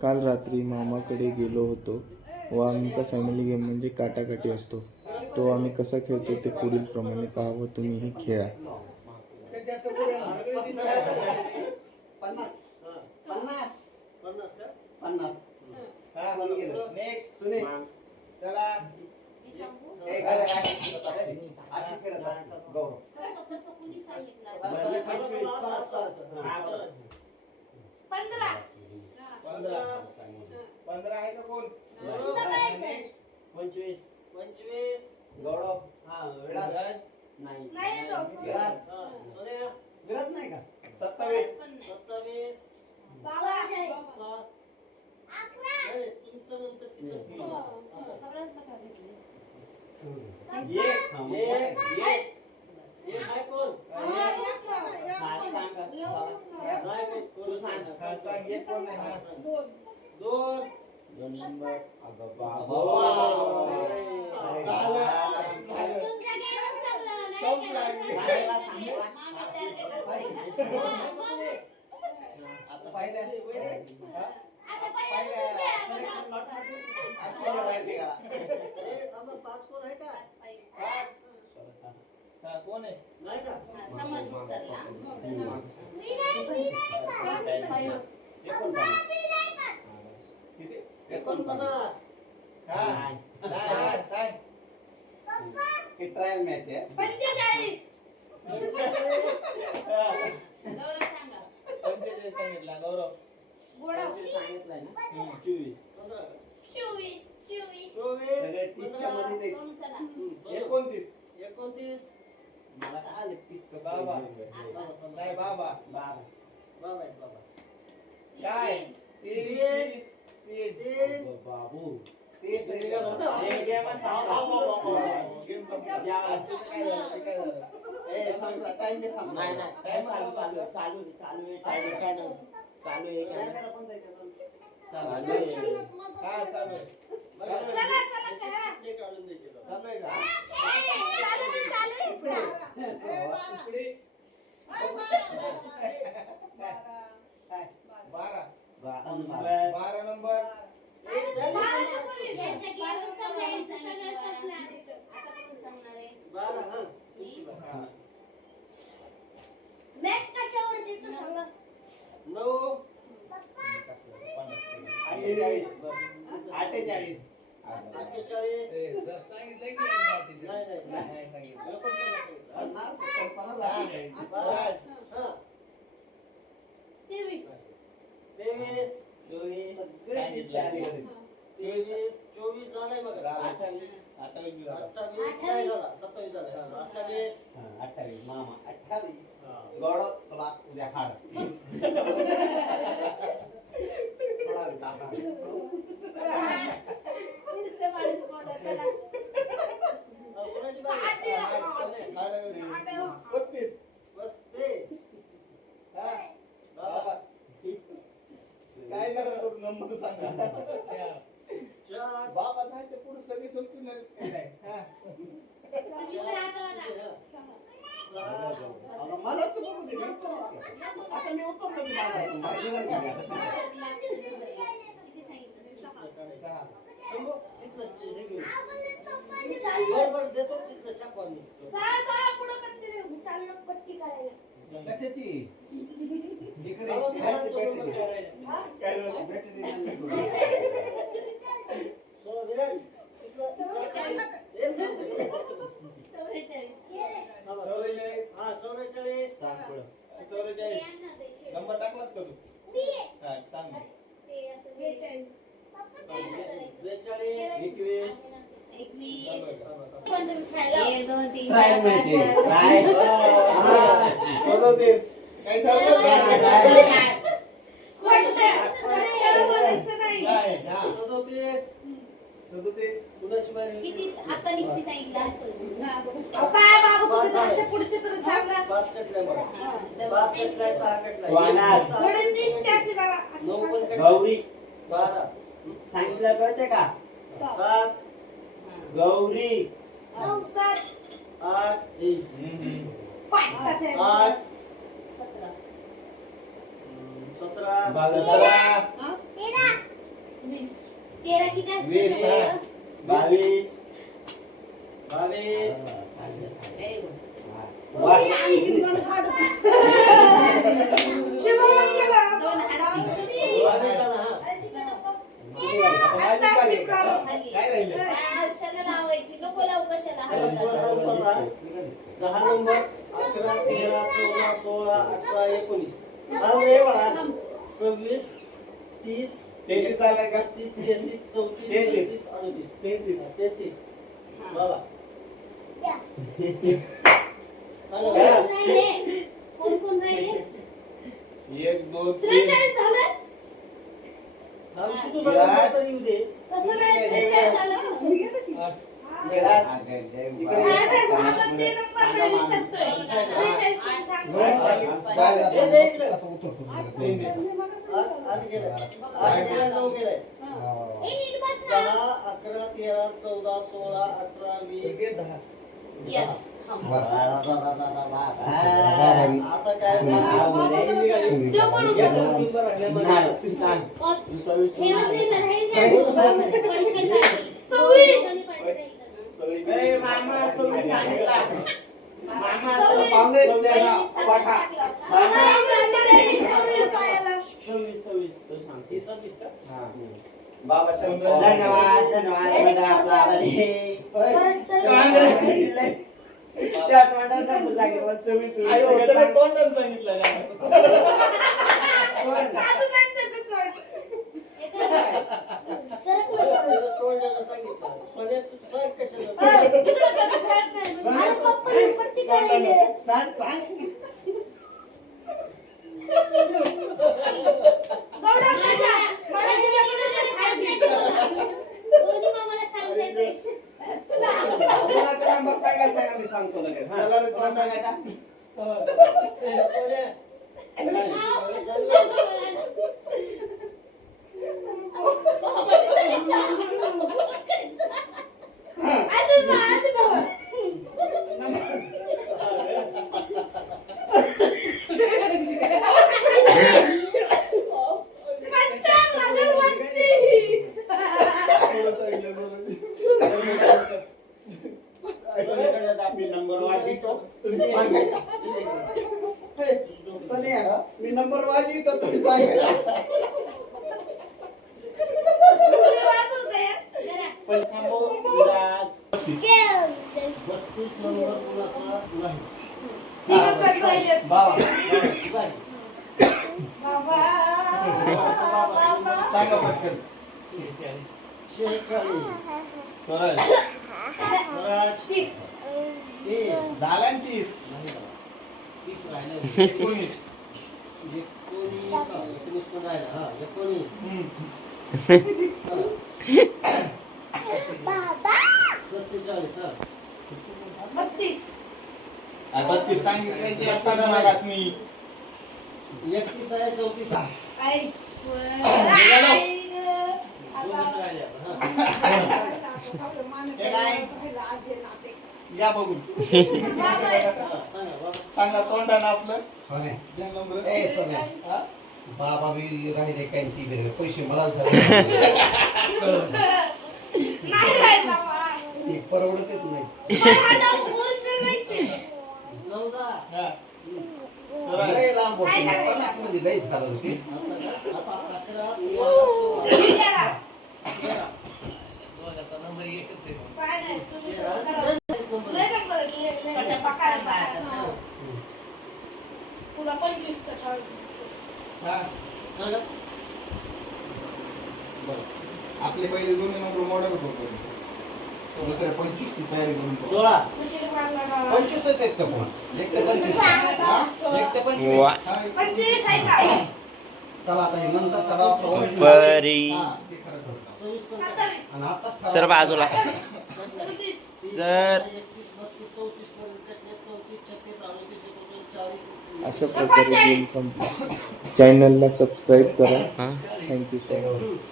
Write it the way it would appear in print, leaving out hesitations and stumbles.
काल रात्री मामाकडे गेलो होतो व आमचा फॅमिली गेम म्हणजे काटाकाटी असतो. तो आम्ही कसा खेळतो ते पुढील प्रमाणे पहा व तुम्हीही खेळा. 50 हा होऊन गेलं. नेक्स्ट सुनील चला ए गाडी अशी करत असते गौरव कसं कुणी सांगितलं 15 आहे का कोण? नेक्स्ट 25 गौरव हा विराज नाही विराज नाही का 27 बाबा आहे तुमचं नंतर तिचं सगळ्याच प्रकार घेतले एक आहे कोण सांग एक कोण नाही दोन नंबर अगं आता पाहिलं पाच कोण आहे का कोण आहे नाही का समज उतरला किती 49 हा सांग हे ट्रायल मॅच आहे 45 गौरव सांगा 45 सांगितला गौरव गोडव सांगितलंय ना 24 सगळे 30 च्या मध्ये नाही. सोनू चला 29 मला काय आले 30 बाबा नाही बाबा बाबा काय 30 बाबू 30 ए संपला टाइम बे संपला नाही नाही टाइम चालू आहे चालू आहे कॅमेरा पण द्यायचा चालू चालू आहे हा चालू आहे चला चला खेळा काढून द्यायचे चालू आहे का काय 12 नंबर नेक्स्ट कशावर देतो सांगा 48 24 झालाय बघा 28 नाही झाला 27 झाला 28 मामा 28 गौरव तुला उद्या हाड पुढचे माणूस कोण चला कोणाची बारी? 35 हा बाबा काय करू नंबर सांगा चार बाबा नाही ते पुढे सगळी संपून काय मला तर बघू दे आता मी उतरलो की शंभू तिथलं हे घेऊ बरोबर देतो तिथलं चकवानी कशाची सो विराज हा 44 नंबर टाकलास का तू हा सांग 42 21 काही ठरलं नाही 37 कुणाची बारी किती आता निघती सांगितलं काय बाबू तुम्ही आमच्या पुढचे तर सांगा 5 कटलाय बघा 5 कटलाय 6 कटलाय वानास. 39 400 दादा 9 पण कटलाय गौरी 12 सांगितलं कळते का 7 गौरी 9 7 8 पाय कसे 8 17 17 17 13 तेरा किती असते? 20 हा. 22 22 वा. आणखीन कोण काढू? शिवम गेला. माझी पाळी. काय राहिलं? कशाला लावायची? नको लावू कशाला? तुला सांगतो ना, 10 नंबर 11 13 14 16 18 19 हा रे बाळा 26 30 33 झालं का? 32 33 34 33. 33 बाबा कोण राहिले? कोण राहिले? 1 2 3 43 झालं? आमची तुझा नंबर तर येऊ दे. कसं नाही 43 झालं? गेलास. नाही, नाही, माझा ते नंबर नाही विचारतोय. 43 कोण सांग? काय हे झालं? ले इकडे. तीन दे. आठ गेलाय. आठ गेलाय, 9 गेलाय. ए, नीट बस ना. 10 11 13 14 16 18 20 Yes. आता काय तो पण उभा एकच कर. नंबर राहिल्यामुळे नाही तू सांग तू सव्वीस हे बघ, हे बघ, हे जायचं. पैशाने पार्टी. 26. पैशाने पार्टी राहिलं ना. ए मामा सव्वीस सांगितला मामा काँग्रेस पैसे त्याला सांगा पाठा. टाकला होता. मला सव्वीस व्हायला. 26 तू सांग ही 26 का बाबा शंभर. धन्यवाद धन्यवाद मला आपला आवडले. परत चल. काँग्रेस दिले. त्या तोंडात नको सांगितलं 26 आई हो, त्याला तोंडानं सांगितलं का? असं नाही त्याचं कोण. हे काय? सरक पुढे सरक. तोंडाला सांगितलं सोन्या तू सांग कशाला तिकडे जातो, खेळत नाही. मला पप्पाने पट्टी करायली. गौडा काका, मला तिच्याकडे दोन्ही मामाला सांगता येते. कोणाचा नंबर सांगा मी सांगतो लगेच. चला रे, तुला सांगायचा? सोन्या नाव कसं सांगू मला? मामाने सांगितलं. अरे राज बाबा. मच्छा लागल वाटते. थोडं सांगितलं, थोडं. मी नंबर वाजवितो, तुम्ही सांगायचा. हे, तसं नाही आहे, मी नंबर वाजवितो, तुम्ही सांगायचा. तुम्ही वाजवू काय? जरा. पण थांबव विराज 32 नंबर कुणाचा नाही तिघं जण राहिलेत. बाबा बाबा. बाबा. सांगा पटकन. 46 सरळ. राज 30. 30 झाला ना 30. 30 राहिले 19. 19 पण राहिला हा 19 47 हा 32. 32 सांगितलं की आताच मागात मी. 31 आहे 34 आहे आई. निघालो. आई गं. दोनच राहिले आता हा हे काय? या बघून. बाबा. सांगा बाबा सांगा तोंडानं आपलं. सोन्या द्या नंबर. ए सोन्या हा? बाबा बी राहिले काय ती बी राहिले. पैसे मलाच द्या. नाही राहिला बाबा. ती परवडत येत नाही. बाबा नाव original नाहीच आहे. 14 हा. सरळ. लय लांब होती. काय करायचं? 50 मध्ये लईच घालत होती. आता 11 13 तेरा. 16 नंबर एकच आहे. काय नाही, तुम्ही करा. लय नंबर आहेत, लय. बकाला, बकाला. पुन्हा 25 का ठेवायचं. हा. सांगा बरं. आपले पहिले दोन्ही नंबर मॉडेल होतो. दुसऱ्या 25 ची तयारी करून ठेवा. 16 मशीन मारला ना. 25च आहेत का पण? एक ते 25. हा? एक ते 25. काय? 25 आहे का? चला आता हे नंतर करा आपलं original. सुपारी. हा, ते खरं ठरतं. 24 पण 27. आणि आता ठरवा. सर बाजूला 29. सर 34 अशा प्रकारे गेम संपला. चॅनलला सबस्क्राईब करा. Thank you so much.